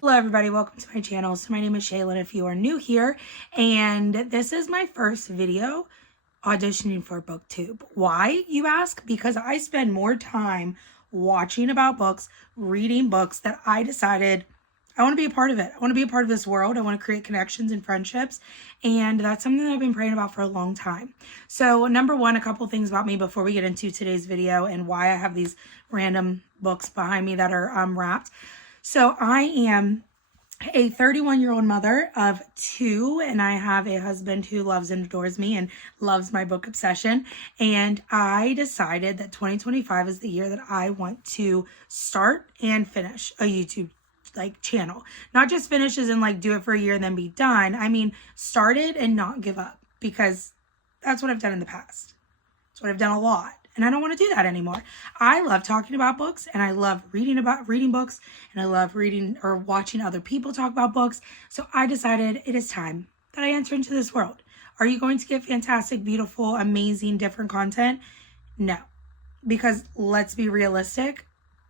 Hello everybody, welcome to my channel. So my name is Shaylin if you are new here, and this is my first video auditioning for Booktube. Why, you ask? Because I spend more time watching about books, reading books, that I decided I want to be a part of it. I want to be a part of this world. I want to create connections and friendships, and that's something that I've been praying about for a long time. So number one, a couple things about me before we get into today's video and why I have these random books behind me that are wrapped. So I am a 31-year-old mother of two, and I have a husband who loves and adores me and loves my book obsession. And I decided that 2025 is the year that I want to start and finish a YouTube channel. Not just finishes and do it for a year and then be done. I mean, start it and not give up, because that's what I've done in the past. That's what I've done a lot. And I don't want to do that anymore. I love talking about books, and I love reading books, and I love reading or watching other people talk about books. So I decided it is time that I enter into this world. Are you going to get fantastic, beautiful, amazing, different content? No. Because let's be realistic.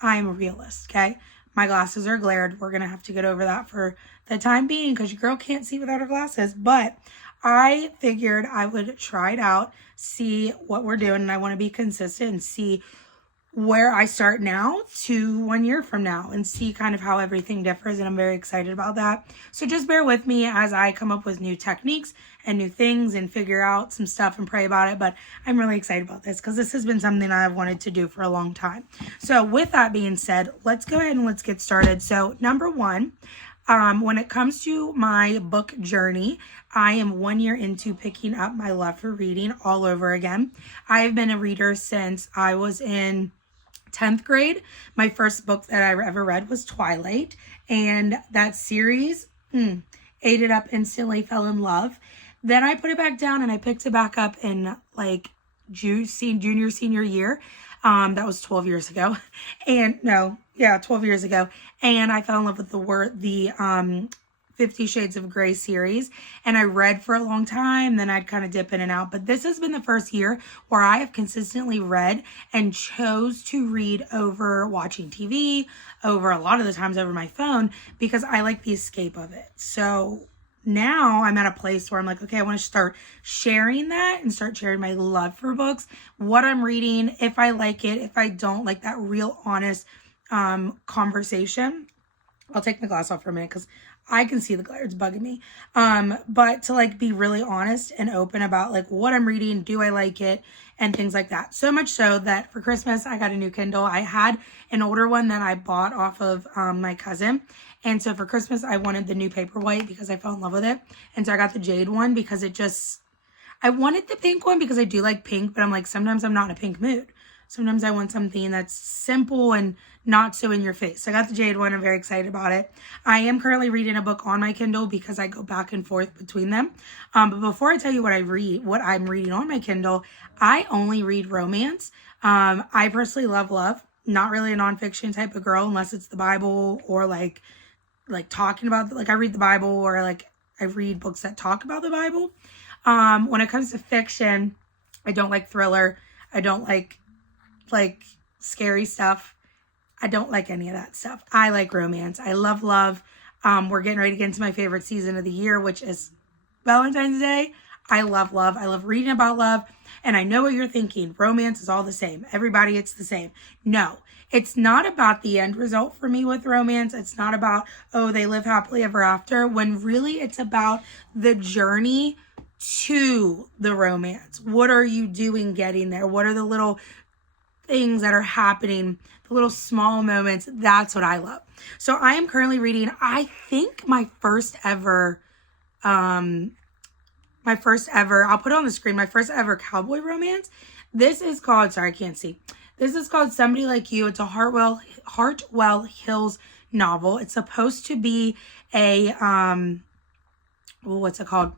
I'm a realist, okay? My glasses are glared. We're going to have to get over that for the time being because your girl can't see without her glasses. But I figured I would try it out, see what we're doing, and I want to be consistent and see where I start now to 1 year from now and see kind of how everything differs, and I'm very excited about that. So just bear with me as I come up with new techniques and new things and figure out some stuff and pray about it, but I'm really excited about this because this has been something I've wanted to do for a long time. So with that being said, let's go ahead and let's get started. So number one, when it comes to my book journey, I am 1 year into picking up my love for reading all over again. I have been a reader since I was in 10th grade. My first book that I ever read was Twilight, and that series ate it up instantly, fell in love. Then I put it back down and I picked it back up in junior, senior year. That was 12 years ago. And 12 years ago. And I fell in love with the 50 Shades of Grey series. And I read for a long time, then I'd kind of dip in and out. But this has been the first year where I have consistently read and chose to read over watching TV, over a lot of the times over my phone, because I like the escape of it. So now I'm at a place where I'm like, okay, I want to start sharing that and start sharing my love for books, what I'm reading, if I like it, if I don't, like that real honest conversation. I'll take my glass off for a minute because I can see the glare. It's bugging me. But to be really honest and open about what I'm reading, do I like it, and things like that. So much so that for Christmas, I got a new Kindle. I had an older one that I bought off of my cousin. And so for Christmas, I wanted the new Paperwhite because I fell in love with it. And so I got the Jade one because I wanted the pink one because I do like pink, but I'm like, sometimes I'm not in a pink mood. Sometimes I want something that's simple and not so in your face. So I got the Jade one. I'm very excited about it. I am currently reading a book on my Kindle because I go back and forth between them. But before I tell you what I'm reading on my Kindle, I only read romance. I personally love love. Not really a nonfiction type of girl unless it's the Bible or talking about I read the Bible, or I read books that talk about the Bible. When it comes to fiction, I don't like thriller. I don't like scary stuff. I don't like any of that stuff. I like romance. I love love. We're getting ready to get into my favorite season of the year, which is Valentine's Day. I love love. I love reading about love. And I know what you're thinking. Romance is all the same. Everybody, it's the same. No, it's not about the end result for me with romance. It's not about, oh, they live happily ever after, when really it's about the journey to the romance. What are you doing getting there? What are the little things that are happening, the little small moments? That's what I love. So I am currently reading, I think my first ever, I'll put it on the screen, my first ever cowboy romance. This is called, sorry, I can't see. This is called Somebody Like You. It's a Hartwell Hills novel. It's supposed to be a, what's it called?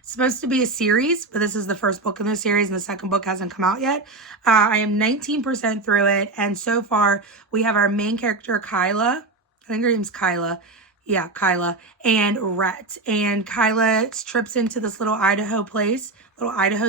It's supposed to be a series, but this is the first book in the series, and the second book hasn't come out yet. I am 19% through it, and so far we have our main character, Kyla. I think her name's Kyla. Yeah, Kyla. And Rhett. And Kyla trips into this little Idaho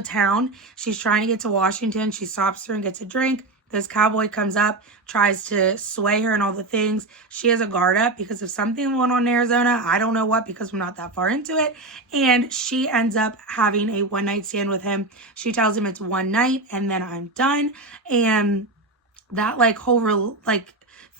town. She's trying to get to Washington. She stops her and gets a drink. This cowboy comes up, tries to sway her and all the things. She has a guard up because of something went on in Arizona. I don't know what, because we're not that far into it. And she ends up having a one-night stand with him. She tells him it's one night and then I'm done. And that like whole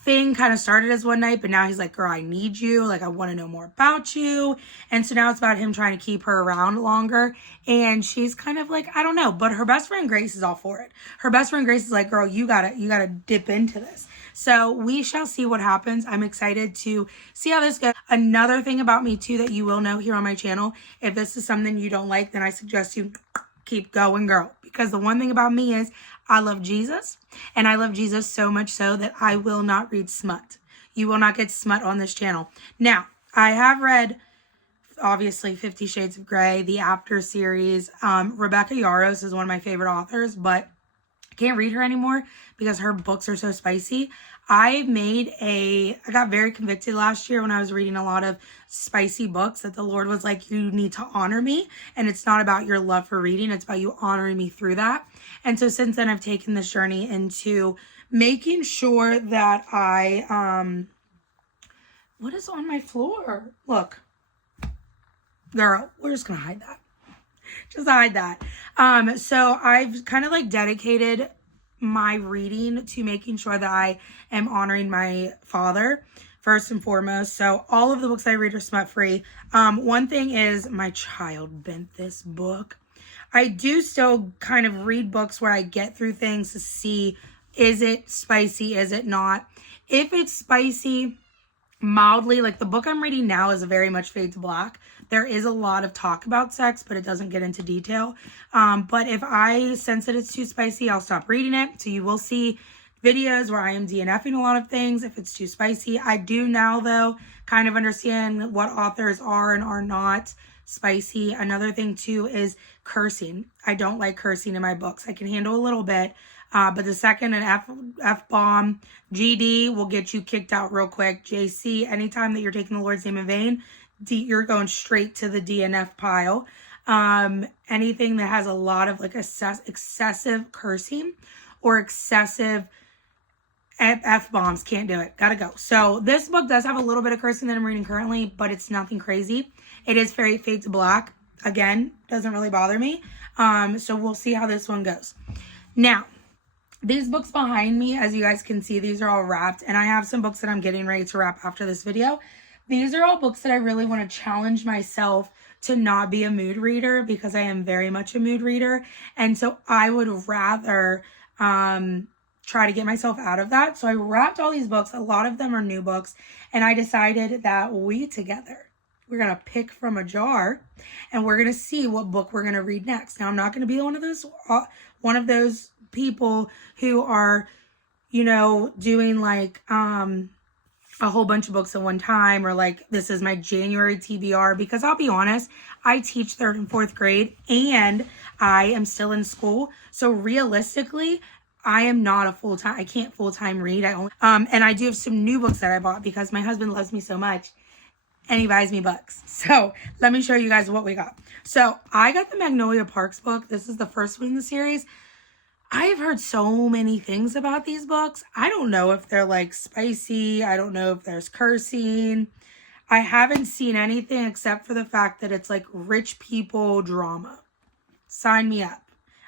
thing kind of started as one night, but now he's like, girl, I need you. Like, I want to know more about you. And so now it's about him trying to keep her around longer. And she's kind of like, I don't know. But her best friend Grace is all for it. Her best friend Grace is like, girl, you gotta dip into this. So we shall see what happens. I'm excited to see how this goes. Another thing about me too that you will know here on my channel, if this is something you don't like, then I suggest you keep going, girl. Because the one thing about me is I love Jesus, and I love Jesus so much so that I will not read smut. You will not get smut on this channel. Now, I have read, obviously, 50 Shades of Grey, the After series. Rebecca Yarros is one of my favorite authors, but I can't read her anymore because her books are so spicy. I got very convicted last year when I was reading a lot of spicy books that the Lord was like, you need to honor me. And it's not about your love for reading. It's about you honoring me through that. And so since then, I've taken this journey into making sure that what is on my floor? Look, girl, we're just going to hide that. Just hide that. So I've kind of like dedicated my reading to making sure that I am honoring my father first and foremost. So all of the books I read are smut free. One thing is my child bent this book. I do still kind of read books where I get through things to see, is it spicy? Is it not? If it's spicy, mildly, like the book I'm reading now is very much Fade to Black. There is a lot of talk about sex, but it doesn't get into detail. But if I sense that it's too spicy, I'll stop reading it. So you will see videos where I am DNFing a lot of things if it's too spicy. I do now, though, kind of understand what authors are and are not spicy. Another thing, too, is cursing. I don't like cursing in my books. I can handle a little bit. But the second an F-bomb, GD will get you kicked out real quick. JC, anytime that you're taking the Lord's name in vain, you're going straight to the DNF pile. Anything that has a lot of like excessive cursing or excessive F-bombs, can't do it. Gotta go. So this book does have a little bit of cursing that I'm reading currently, but it's nothing crazy. It is very Fade to Black. Again, doesn't really bother me. So we'll see how this one goes. Now, these books behind me, as you guys can see, these are all wrapped. And I have some books that I'm getting ready to wrap after this video. These are all books that I really want to challenge myself to not be a mood reader, because I am very much a mood reader. And so I would rather try to get myself out of that. So I wrapped all these books. A lot of them are new books. And I decided that we're going to pick from a jar and we're going to see what book we're going to read next. Now, I'm not going to be one of those people who are, doing like a whole bunch of books at one time, or like this is my January TBR, because I'll be honest, I teach 3rd and 4th grade and I am still in school. So realistically, I am not I can't full-time read. And I do have some new books that I bought because my husband loves me so much and he buys me books. So let me show you guys what we got. So I got the Magnolia Parks book. This is the first one in the series. I have heard so many things about these books. I don't know if they're like spicy. I don't know if there's cursing. I haven't seen anything except for the fact that it's like rich people drama. Sign me up.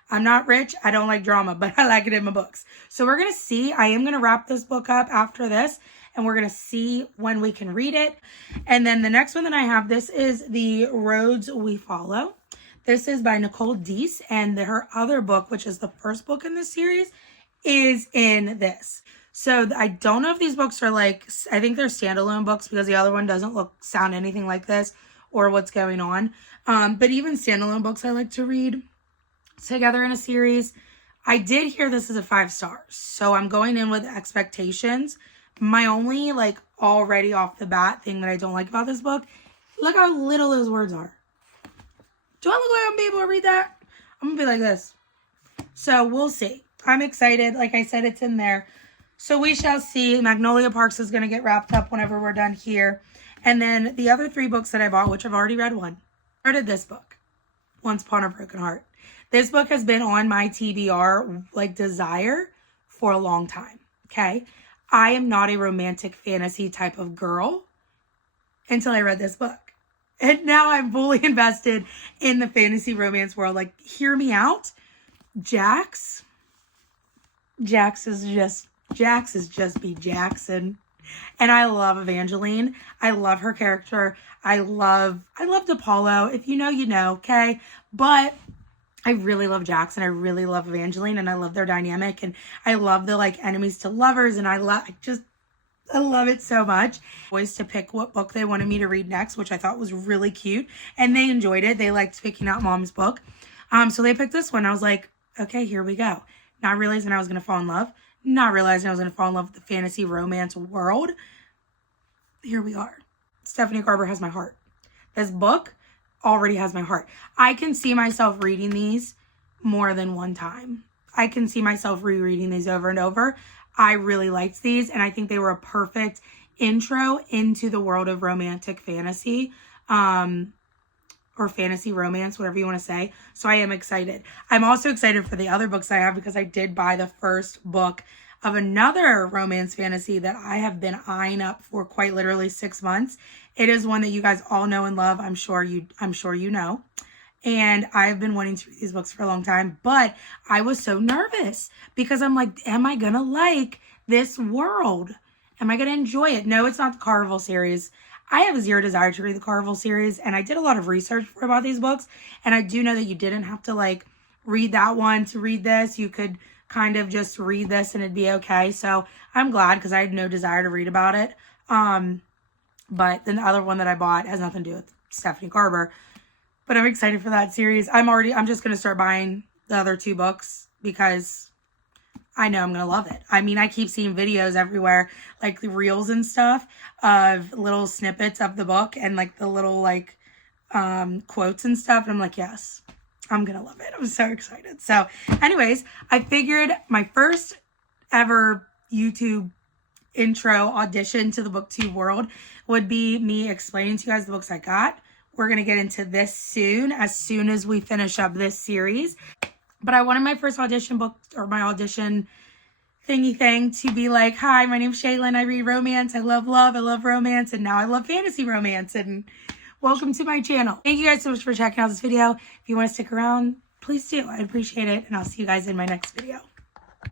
I'm not rich. I don't like drama, but I like it in my books. So we're going to see. I am going to wrap this book up after this, and we're going to see when we can read it. And then the next one that I have, this is The Roads We Follow. This is by Nicole Deese, and her other book, which is the first book in this series, is in this. So I don't know if these books are like, I think they're standalone books because the other one doesn't sound anything like this or what's going on. But even standalone books I like to read together in a series. I did hear this is a 5 stars, so I'm going in with expectations. My only already off the bat thing that I don't like about this book, look how little those words are. Do I look like I'm be able to read that? I'm gonna be like this. So we'll see. I'm excited. Like I said, it's in there. So we shall see. Magnolia Parks is gonna get wrapped up whenever we're done here. And then the other 3 books that I bought, which I've already read one, started this book, Once Upon a Broken Heart. This book has been on my TBR desire for a long time, okay? I am not a romantic fantasy type of girl until I read this book. And now I'm fully invested in the fantasy romance world. Like, hear me out. Jax is just be Jackson. And I love Evangeline. I love her character. I loved Apollo. If you know, you know, okay? But I really love Jackson. I really love Evangeline, and I love their dynamic, and I love the like enemies to lovers, and I love it so much. Boys to pick what book they wanted me to read next, which I thought was really cute, and they enjoyed it. They liked picking out mom's book. So they picked this one. I was like, okay, here we go. Not realizing I was going to fall in love. Not realizing I was going to fall in love with the fantasy romance world. Here we are. Stephanie Garber has my heart. This book already has my heart. I can see myself reading these more than one time. I can see myself rereading these over and over. I really liked these, and I think they were a perfect intro into the world of romantic fantasy, or fantasy romance, whatever you want to say. So I am excited. I'm also excited for the other books I have, because I did buy the first book of another romance fantasy that I have been eyeing up for quite literally 6 months. It is one that you guys all know and love. I'm sure you know. And I've been wanting to read these books for a long time, but I was so nervous because I'm like, am I going to like this world? Am I going to enjoy it? No, it's not the Carnival series. I have zero desire to read the Carnival series, and I did a lot of research about these books, and I do know that you didn't have to like read that one to read this. You could kind of just read this and it'd be okay. So I'm glad, because I had no desire to read about it. But then the other one that I bought has nothing to do with Stephanie Garber. But I'm excited for that series. I'm just going to start buying the other 2 books because I know I'm going to love it. I mean, I keep seeing videos everywhere, like the reels and stuff of little snippets of the book and like the little like quotes and stuff. And I'm like, yes, I'm going to love it. I'm so excited. So anyways, I figured my first ever YouTube intro audition to the Booktube world would be me explaining to you guys the books I got. We're going to get into this as soon as we finish up this series. But I wanted my first audition book, or my audition thingy thing, to be like, hi, my name's Shaylin. I read romance. I love love. I love romance. And now I love fantasy romance. And welcome to my channel. Thank you guys so much for checking out this video. If you want to stick around, please do. I'd appreciate it. And I'll see you guys in my next video.